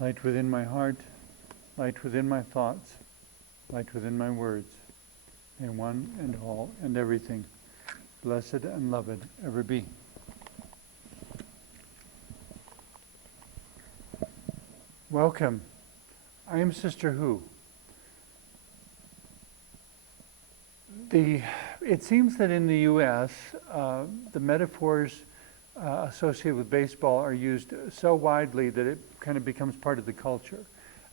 Light within my heart, light within my thoughts, light within my words, may one and all and everything, blessed and loved, ever be. Welcome. I am Sister Who. It seems that in the U.S., the metaphors associated with baseball are used so widely that it kind of becomes part of the culture.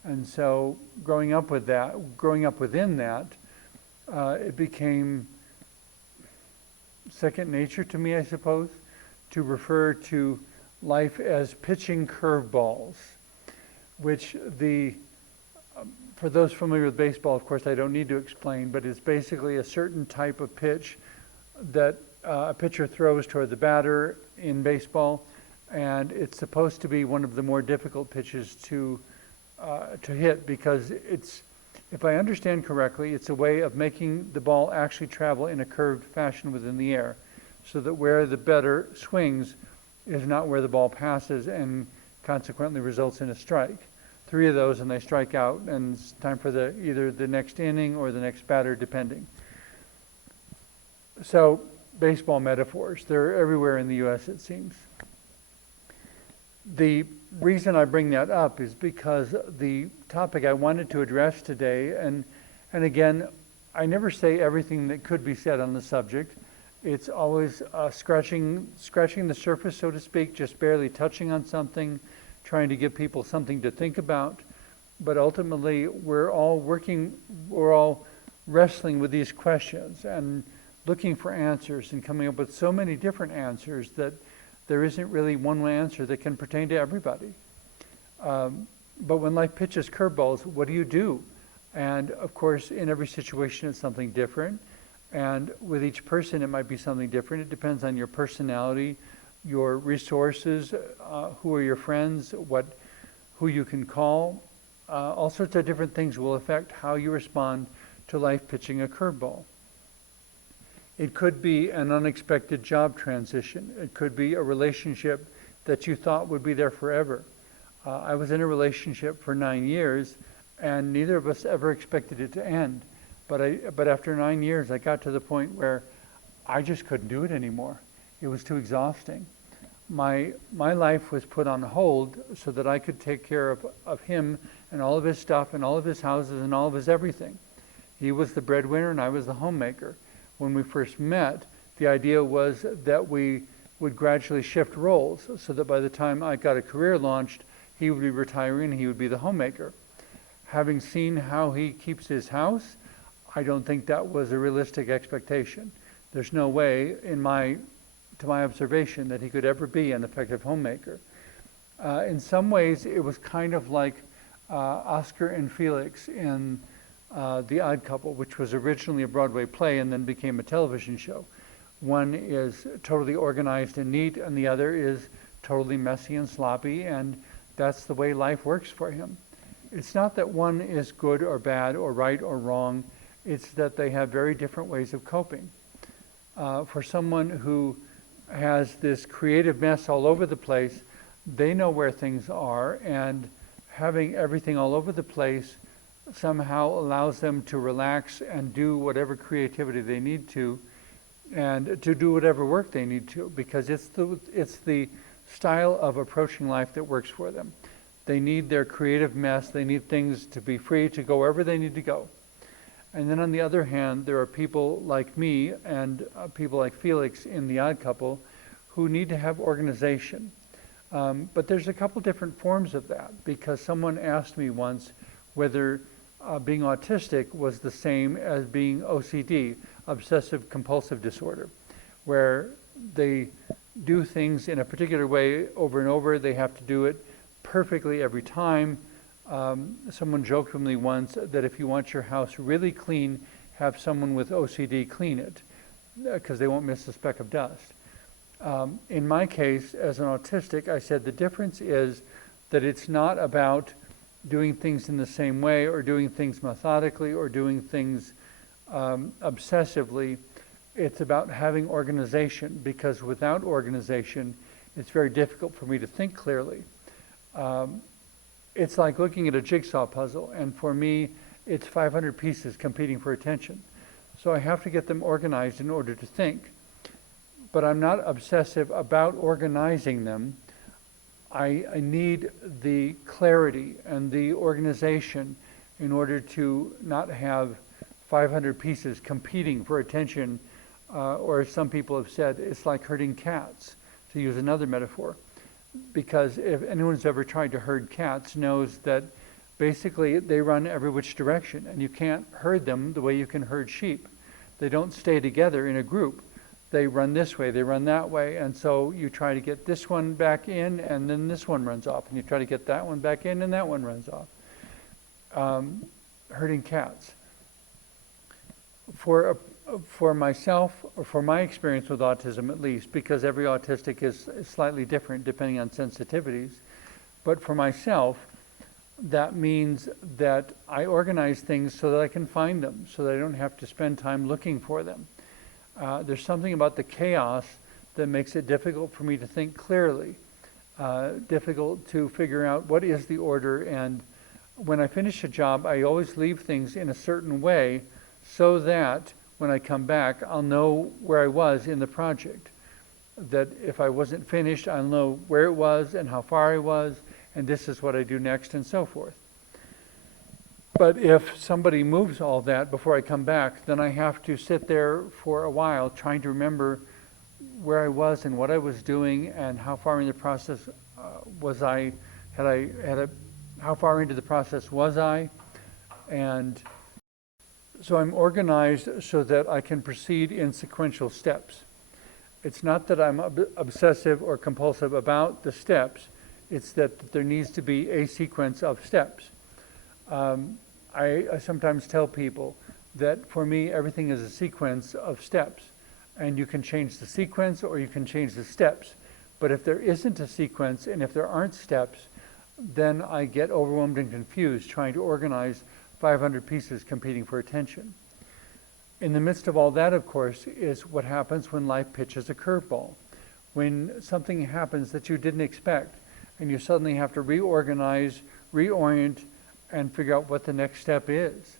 And so growing up within that, it became second nature to me, I suppose, to refer to life as pitching curveballs, which for those familiar with baseball, of course, I don't need to explain, but it's basically a certain type of pitch that a pitcher throws toward the batter in baseball, and it's supposed to be one of the more difficult pitches to hit because it's, if I understand correctly, it's a way of making the ball actually travel in a curved fashion within the air, so that where the batter swings is not where the ball passes and consequently results in a strike. 3 of those and they strike out, and it's time for either the next inning or the next batter, depending. So baseball metaphors, they're everywhere in the U.S., it seems. The reason I bring that up is because the topic I wanted to address today, and again, I never say everything that could be said on the subject. It's always scratching the surface, so to speak, just barely touching on something, trying to give people something to think about. But ultimately, we're all wrestling with these questions and looking for answers and coming up with so many different answers that there isn't really one answer that can pertain to everybody. But when life pitches curveballs, what do you do? And of course, in every situation, it's something different. And with each person, it might be something different. It depends on your personality, your resources, who are your friends, who you can call. All sorts of different things will affect how you respond to life pitching a curveball. It could be an unexpected job transition. It could be a relationship that you thought would be there forever. I was in a relationship for 9 years, and neither of us ever expected it to end. But after 9 years, I got to the point where I just couldn't do it anymore. It was too exhausting. My life was put on hold so that I could take care of him and all of his stuff and all of his houses and all of his everything. He was the breadwinner and I was the homemaker. When we first met, the idea was that we would gradually shift roles so that by the time I got a career launched, he would be retiring and he would be the homemaker. Having seen how he keeps his house, I don't think that was a realistic expectation. There's no way to my observation that he could ever be an effective homemaker. In some ways, it was kind of like Oscar and Felix in The Odd Couple, which was originally a Broadway play and then became a television show. One is totally organized and neat, and the other is totally messy and sloppy, and that's the way life works for him. It's not that one is good or bad or right or wrong, it's that they have very different ways of coping. For someone who has this creative mess all over the place, they know where things are, and having everything all over the place somehow allows them to relax and do whatever creativity they need to, and to do whatever work they need to, because it's the style of approaching life that works for them. They need their creative mess, they need things to be free to go wherever they need to go. And then on the other hand, there are people like me and people like Felix in The Odd Couple who need to have organization. But there's a couple different forms of that, because someone asked me once whether being autistic was the same as being OCD, obsessive compulsive disorder, where they do things in a particular way over and over. They have to do it perfectly every time. Someone joked with me once that if you want your house really clean, have someone with OCD clean it, because they won't miss a speck of dust. In my case, as an autistic, I said the difference is that it's not about doing things in the same way or doing things methodically or doing things obsessively. It's about having organization, because without organization, it's very difficult for me to think clearly. it's like looking at a jigsaw puzzle, and for me, it's 500 pieces competing for attention. So I have to get them organized in order to think. But I'm not obsessive about organizing them. I need the clarity and the organization in order to not have 500 pieces competing for attention, or as some people have said, it's like herding cats, to use another metaphor. Because if anyone's ever tried to herd cats knows that basically they run every which direction, and you can't herd them the way you can herd sheep. They don't stay together in a group. They run this way, they run that way, and so you try to get this one back in, and then this one runs off, and you try to get that one back in, and that one runs off. Herding cats. For myself, or for my experience with autism at least, because every autistic is slightly different depending on sensitivities, but for myself, that means that I organize things so that I can find them, so that I don't have to spend time looking for them. There's something about the chaos that makes it difficult for me to think clearly, difficult to figure out what is the order, and when I finish a job, I always leave things in a certain way so that when I come back, I'll know where I was in the project. That if I wasn't finished, I'll know where it was and how far I was, and this is what I do next, and so forth. But if somebody moves all that before I come back, then I have to sit there for a while trying to remember where I was and what I was doing and how far in the process was I, how far into the process was I, and so I'm organized so that I can proceed in sequential steps. It's not that I'm obsessive or compulsive about the steps, it's that there needs to be a sequence of steps. I sometimes tell people that for me, everything is a sequence of steps, and you can change the sequence or you can change the steps. But if there isn't a sequence and if there aren't steps, then I get overwhelmed and confused trying to organize 500 pieces competing for attention. In the midst of all that, of course, is what happens when life pitches a curveball. When something happens that you didn't expect, and you suddenly have to reorganize, reorient, and figure out what the next step is.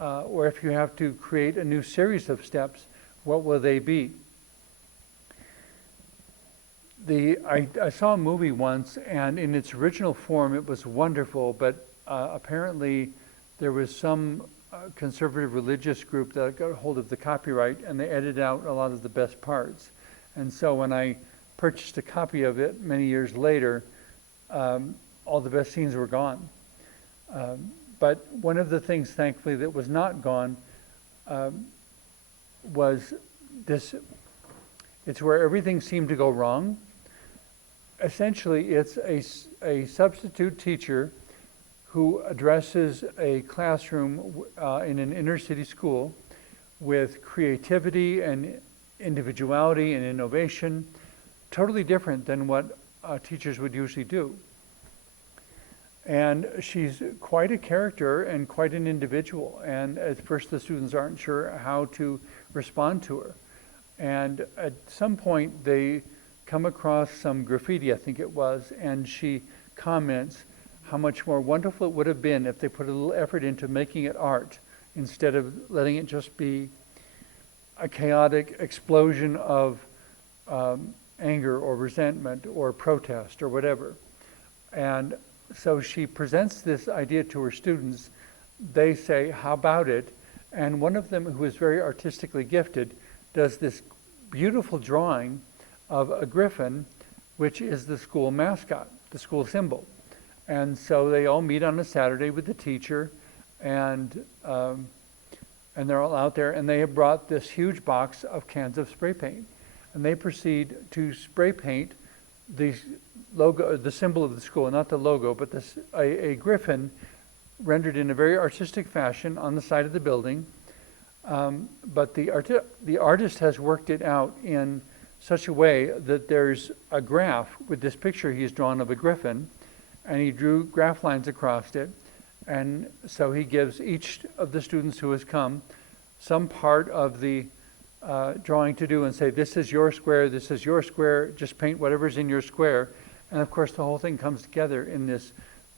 Or if you have to create a new series of steps, what will they be? I saw a movie once, and in its original form it was wonderful, but apparently there was some conservative religious group that got a hold of the copyright, and they edited out a lot of the best parts. And so when I purchased a copy of it many years later, all the best scenes were gone. But one of the things, thankfully, that was not gone was this. It's where everything seemed to go wrong. Essentially, it's a substitute teacher who addresses a classroom in an inner city school with creativity and individuality and innovation, totally different than what teachers would usually do. And she's quite a character and quite an individual. And at first the students aren't sure how to respond to her. And at some point they come across some graffiti, I think it was, and she comments how much more wonderful it would have been if they put a little effort into making it art instead of letting it just be a chaotic explosion of anger or resentment or protest or whatever. And so she presents this idea to her students. They say, how about it? And one of them, who is very artistically gifted, does this beautiful drawing of a griffin, which is the school mascot, the school symbol. And so they all meet on a Saturday with the teacher, and they're all out there, and they have brought this huge box of cans of spray paint. And they proceed to spray paint the logo, the symbol of the school, not the logo, but a griffin rendered in a very artistic fashion on the side of the building. But the artist has worked it out in such a way that there's a graph with this picture he's drawn of a griffin, and he drew graph lines across it. And so he gives each of the students who has come some part of the drawing to do and say, this is your square, just paint whatever's in your square. And of course the whole thing comes together in this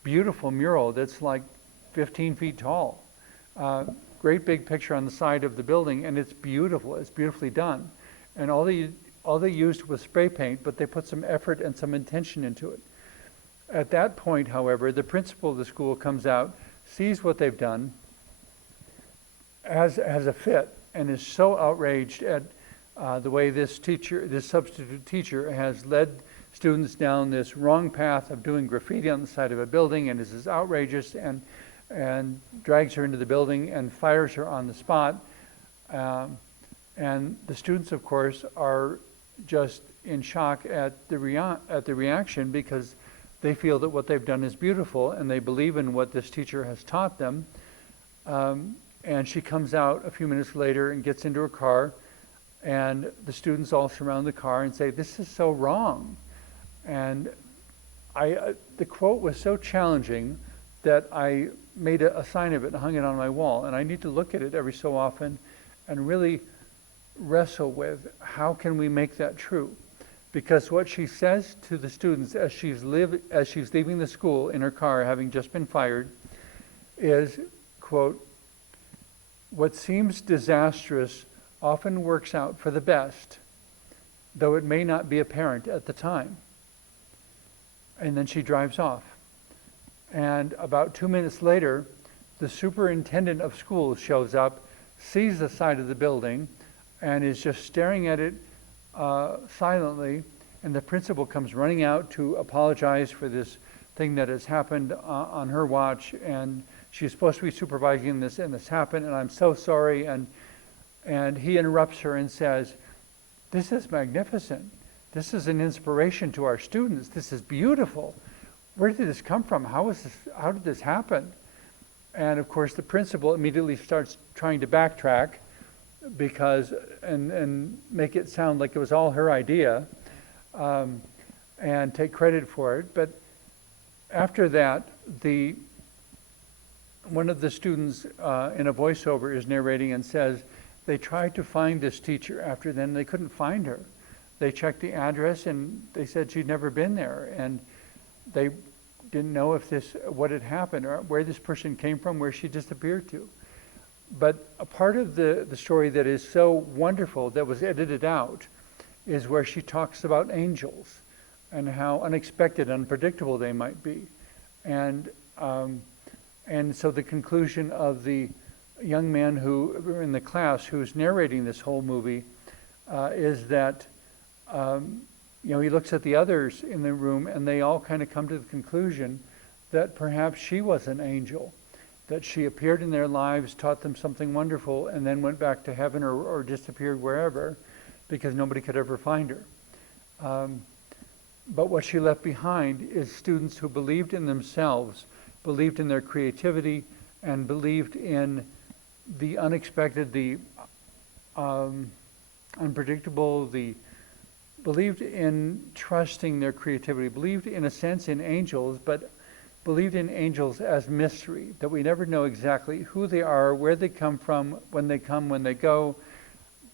beautiful mural that's like 15 feet tall. Great big picture on the side of the building, and it's beautiful. It's beautifully done. And all they used was spray paint, but they put some effort and some intention into it. At that point, however, the principal of the school comes out, sees what they've done, has a fit, and is so outraged at the way this substitute teacher has led students down this wrong path of doing graffiti on the side of a building, and is outrageous, and drags her into the building and fires her on the spot. And the students, of course, are just in shock at the reaction, because they feel that what they've done is beautiful, and they believe in what this teacher has taught them. And she comes out a few minutes later and gets into her car, and the students all surround the car and say, "This is so wrong." And the quote was so challenging that I made a sign of it and hung it on my wall. And I need to look at it every so often and really wrestle with, how can we make that true? Because what she says to the students as she's leaving the school in her car, having just been fired, is, quote, "What seems disastrous often works out for the best, though it may not be apparent at the time." And then she drives off. And about 2 minutes later, the superintendent of schools shows up, sees the side of the building, and is just staring at it silently. And the principal comes running out to apologize for this thing that has happened on her watch. And she's supposed to be supervising this, and this happened, and I'm so sorry. And he interrupts her and says, "This is magnificent. This is an inspiration to our students. This is beautiful. Where did this come from? How did this happen?" And of course, the principal immediately starts trying to backtrack and make it sound like it was all her idea, and take credit for it. But after that, one of the students in a voiceover is narrating and says they tried to find this teacher after then. They couldn't find her. They checked the address, and they said she'd never been there, and they didn't know what had happened, or where this person came from, where she disappeared to. But a part of the story that is so wonderful that was edited out is where she talks about angels and how unexpected, unpredictable they might be. And so the conclusion of the young man who in the class who's narrating this whole movie is that he looks at the others in the room, and they all kind of come to the conclusion that perhaps she was an angel, that she appeared in their lives, taught them something wonderful, and then went back to heaven or disappeared wherever, because nobody could ever find her. But what she left behind is students who believed in themselves, believed in their creativity, and believed in the unexpected, the unpredictable, believed in trusting their creativity, believed in a sense in angels, but believed in angels as mystery, that we never know exactly who they are, where they come from, when they come, when they go.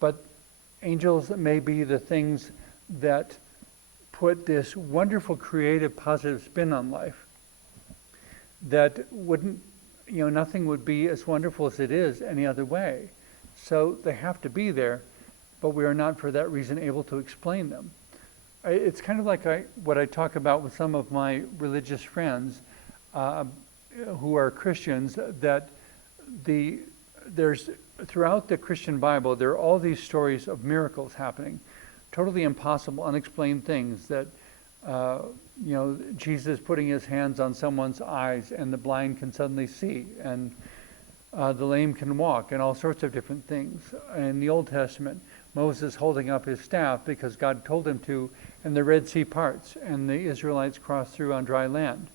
But angels may be the things that put this wonderful, creative, positive spin on life that wouldn't, nothing would be as wonderful as it is any other way. So they have to be there, but we are not for that reason able to explain them. It's kind of like what I talk about with some of my religious friends who are Christians, that there's throughout the Christian Bible, there are all these stories of miracles happening, totally impossible, unexplained things that, Jesus putting his hands on someone's eyes and the blind can suddenly see, and the lame can walk, and all sorts of different things. In the Old Testament, Moses holding up his staff because God told him to, and the Red Sea parts, and the Israelites crossed through on dry land.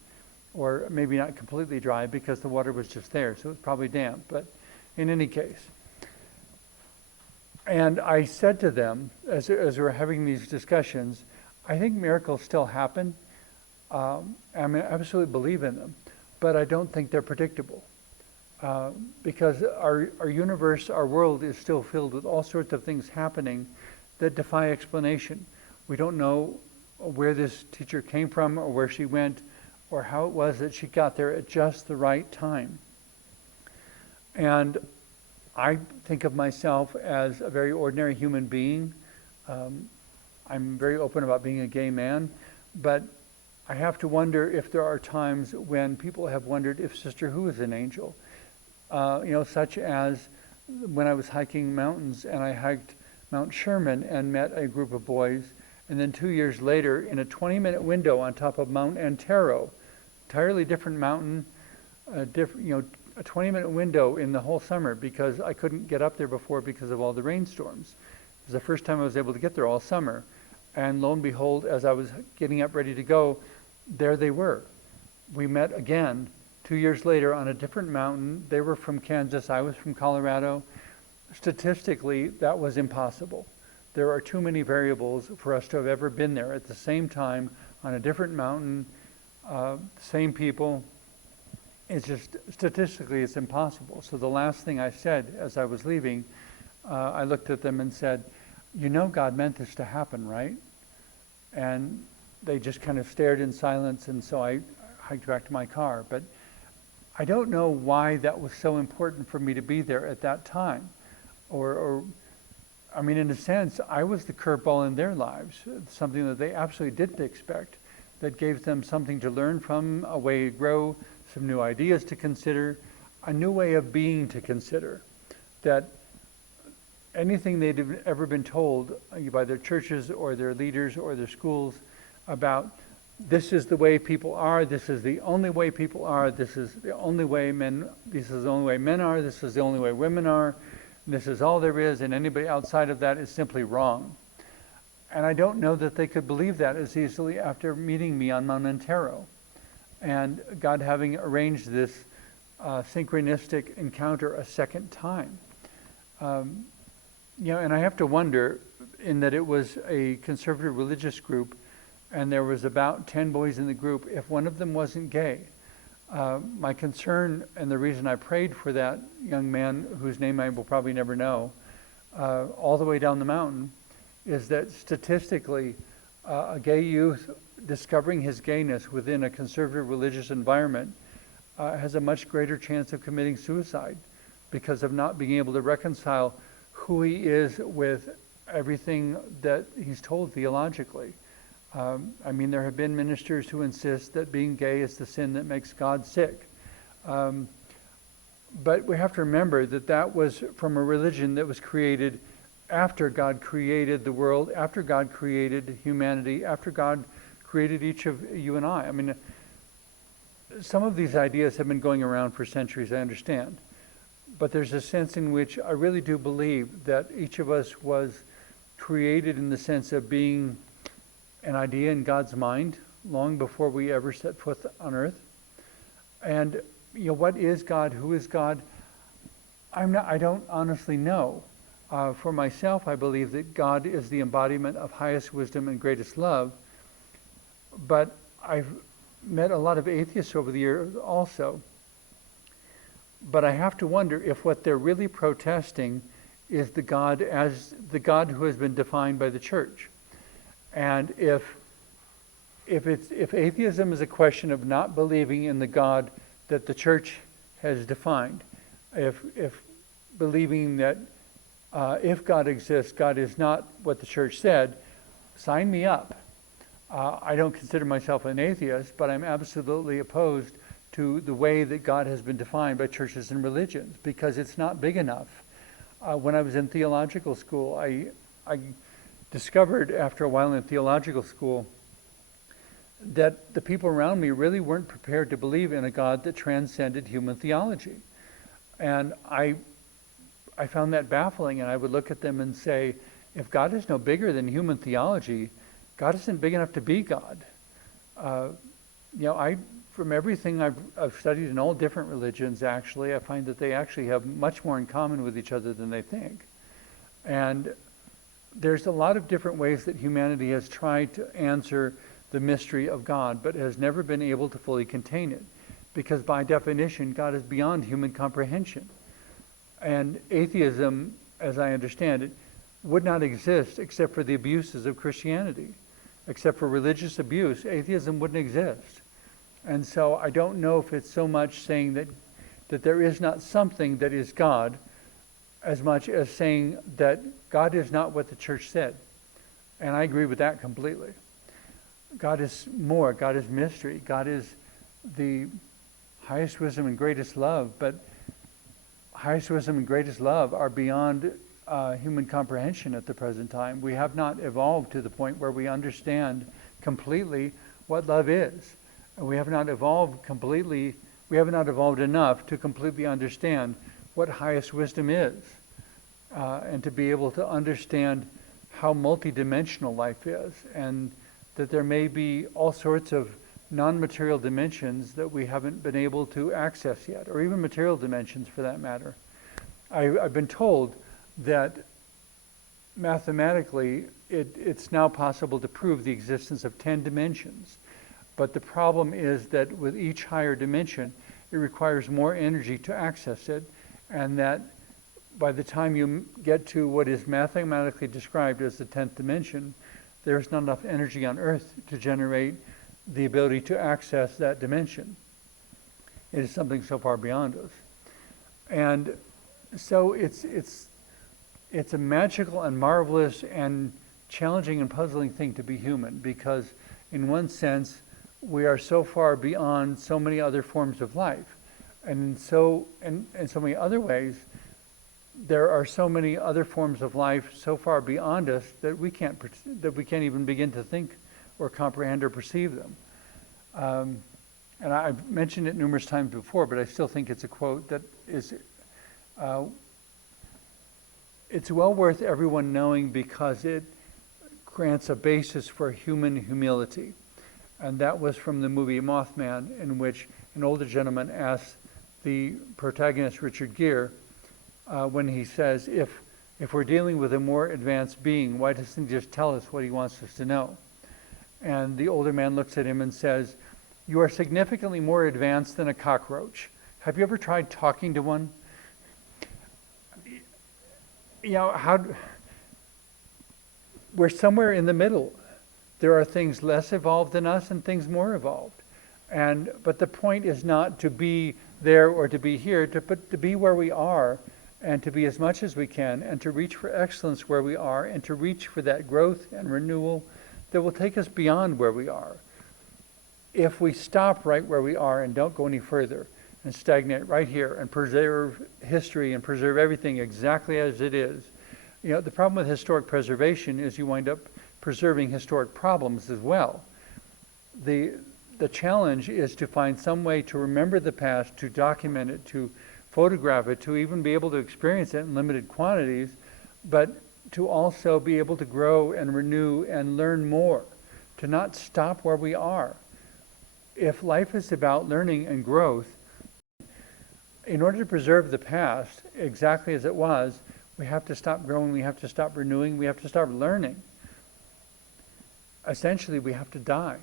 Or maybe not completely dry because the water was just there, so it's probably damp, but in any case. And I said to them, as we're having these discussions, I think miracles still happen. I absolutely believe in them, but I don't think they're predictable. Because our universe, our world is still filled with all sorts of things happening that defy explanation. We don't know where this teacher came from or where she went, or how it was that she got there at just the right time. And I think of myself as a very ordinary human being. I'm very open about being a gay man, but I have to wonder if there are times when people have wondered if Sister Who is an angel. Such as when I was hiking mountains and I hiked Mount Sherman and met a group of boys, and then 2 years later in a 20-minute window on top of Mount Antero, entirely different mountain, a 20-minute window in the whole summer because I couldn't get up there before because of all the rainstorms. It was the first time I was able to get there all summer. And lo and behold, as I was getting up ready to go, there they were. We met again 2 years later on a different mountain. They were from Kansas, I was from Colorado. Statistically, that was impossible. There are too many variables for us to have ever been there at the same time on a different mountain, same people. It's just, statistically, it's impossible. So the last thing I said as I was leaving, I looked at them and said, God meant this to happen, right? And they just kind of stared in silence, and so I hiked back to my car. But I don't know why that was so important for me to be there at that time. In a sense, I was the curveball in their lives, something that they absolutely didn't expect, that gave them something to learn from, a way to grow, some new ideas to consider, a new way of being to consider, that anything they'd ever been told by their churches or their leaders or their schools about this is the way people are, this is the only way people are, this is the only way men are, this is the only way women are, this is all there is, and anybody outside of that is simply wrong. And I don't know that they could believe that as easily after meeting me on Mount Antero and God having arranged this synchronistic encounter a second time. And I have to wonder, in that it was a conservative religious group and there was about 10 boys in the group, if one of them wasn't gay. My concern, and the reason I prayed for that young man, whose name I will probably never know, all the way down the mountain, is that statistically, a gay youth discovering his gayness within a conservative religious environment has a much greater chance of committing suicide because of not being able to reconcile who he is with everything that he's told theologically. There have been ministers who insist that being gay is the sin that makes God sick. But we have to remember that that was from a religion that was created after God created the world, after God created humanity, after God created each of you and I. Some of these ideas have been going around for centuries, I understand. But there's a sense in which I really do believe that each of us was created in the sense of being an idea in God's mind long before we ever set foot on earth. And what is God? Who is God? I don't honestly know. For myself, I believe that God is the embodiment of highest wisdom and greatest love. But I've met a lot of atheists over the years also. But I have to wonder if what they're really protesting is the God as the God who has been defined by the church. And if atheism is a question of not believing in the God that the church has defined, if believing that if God exists, God is not what the church said, sign me up. I don't consider myself an atheist, but I'm absolutely opposed to the way that God has been defined by churches and religions, because it's not big enough. When I was in theological school, I discovered after a while in theological school that the people around me really weren't prepared to believe in a God that transcended human theology. And I found that baffling, and I would look at them and say, if God is no bigger than human theology, God isn't big enough to be God. From everything I've studied in all different religions, actually, I find that they actually have much more in common with each other than they think. And there's a lot of different ways that humanity has tried to answer the mystery of God, but has never been able to fully contain it. Because by definition, God is beyond human comprehension. And atheism, as I understand it, would not exist except for the abuses of Christianity. Except for religious abuse, atheism wouldn't exist. And so I don't know if it's so much saying that there is not something that is God, as much as saying that God is not what the church said. And I agree with that completely. God is more. God is mystery. God is the highest wisdom and greatest love. But highest wisdom and greatest love are beyond human comprehension at the present time. We have not evolved to the point where we understand completely what love is. And we have not evolved completely. We have not evolved enough to completely understand what highest wisdom is, and to be able to understand how multidimensional life is, and that there may be all sorts of non-material dimensions that we haven't been able to access yet, or even material dimensions for that matter. I've been told that mathematically it's now possible to prove the existence of 10 dimensions. But the problem is that with each higher dimension, it requires more energy to access it, and that by the time you get to what is mathematically described as the 10th dimension, there's not enough energy on Earth to generate the ability to access that dimension. It is something so far beyond us. And so it's a magical and marvelous and challenging and puzzling thing to be human, because in one sense, we are so far beyond so many other forms of life. And in so many other ways, there are so many other forms of life so far beyond us that we can't even begin to think or comprehend or perceive them. And I've mentioned it numerous times before, but I still think it's a quote that is, it's well worth everyone knowing because it grants a basis for human humility. And that was from the movie Mothman, in which an older gentleman asked the protagonist, Richard Gere, when he says, if we're dealing with a more advanced being, why doesn't he just tell us what he wants us to know? And the older man looks at him and says, you are significantly more advanced than a cockroach. Have you ever tried talking to one? You know, we're somewhere in the middle. There are things less evolved than us and things more evolved. But the point is not to be there or to be here, but to be where we are, and to be as much as we can, and to reach for excellence where we are, and to reach for that growth and renewal that will take us beyond where we are. If we stop right where we are and don't go any further, and stagnate right here, and preserve history and preserve everything exactly as it is, you know, the problem with historic preservation is you wind up preserving historic problems as well. The challenge is to find some way to remember the past, to document it, to photograph it, to even be able to experience it in limited quantities, but to also be able to grow and renew and learn more, to not stop where we are. If life is about learning and growth, in order to preserve the past exactly as it was, we have to stop growing, we have to stop renewing, we have to start learning. Essentially, we have to die,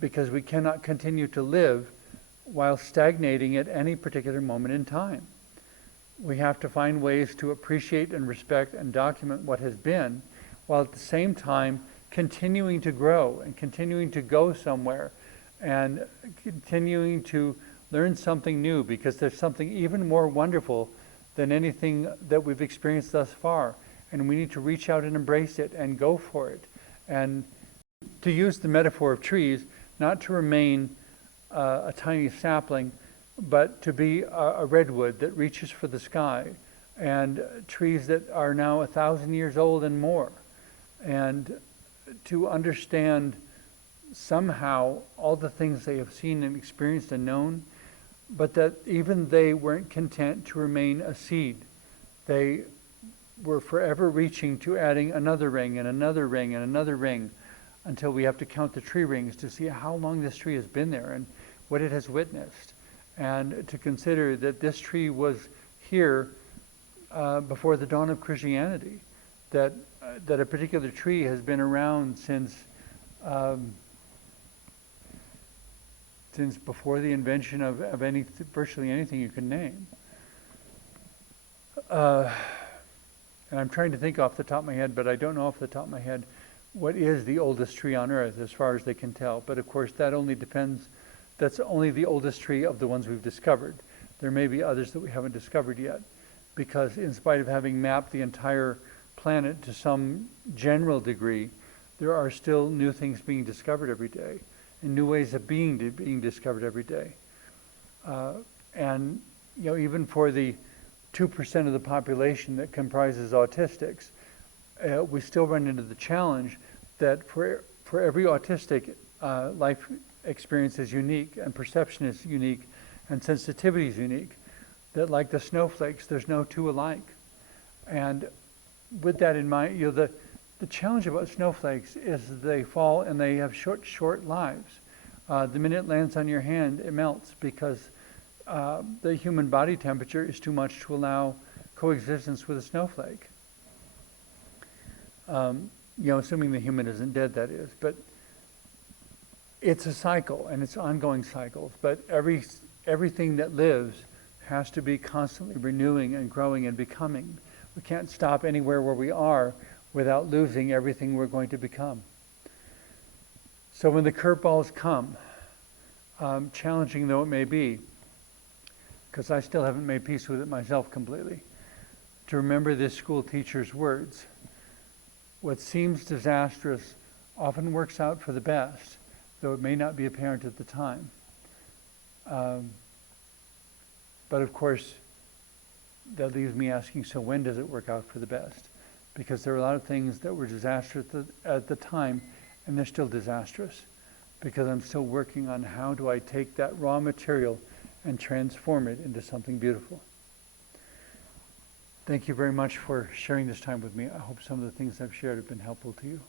because we cannot continue to live while stagnating at any particular moment in time. We have to find ways to appreciate and respect and document what has been, while at the same time continuing to grow and continuing to go somewhere and continuing to learn something new, because there's something even more wonderful than anything that we've experienced thus far. And we need to reach out and embrace it and go for it. And to use the metaphor of trees, not to remain a tiny sapling, but to be a redwood that reaches for the sky, and trees that are now 1,000 years old and more, and to understand somehow all the things they have seen and experienced and known, but that even they weren't content to remain a seed. They were forever reaching to adding another ring and another ring and another ring, until we have to count the tree rings to see how long this tree has been there and what it has witnessed. And to consider that this tree was here before the dawn of Christianity, that a particular tree has been around since before the invention of virtually anything you can name. And I'm trying to think off the top of my head, but I don't know off the top of my head what is the oldest tree on Earth as far as they can tell. But of course that only depends that's only the oldest tree of the ones we've discovered. There may be others that we haven't discovered yet, because in spite of having mapped the entire planet to some general degree, there are still new things being discovered every day, and new ways of being discovered every day. And even for the 2% of the population that comprises autistics, we still run into the challenge that for every autistic, life experience is unique, and perception is unique, and sensitivity is unique. That, like the snowflakes, there's no two alike. And with that in mind, the challenge about snowflakes is they fall and they have short lives. The minute it lands on your hand, it melts because the human body temperature is too much to allow coexistence with a snowflake. Assuming the human isn't dead, that is. But it's a cycle, and it's ongoing cycles. But everything that lives has to be constantly renewing and growing and becoming. We can't stop anywhere where we are without losing everything we're going to become. So when the curveballs come, challenging though it may be, because I still haven't made peace with it myself completely, to remember this school teacher's words. What seems disastrous often works out for the best, though it may not be apparent at the time. But of course, that leaves me asking, so when does it work out for the best? Because there are a lot of things that were disastrous at the time, and they're still disastrous, because I'm still working on how do I take that raw material and transform it into something beautiful. Thank you very much for sharing this time with me. I hope some of the things I've shared have been helpful to you.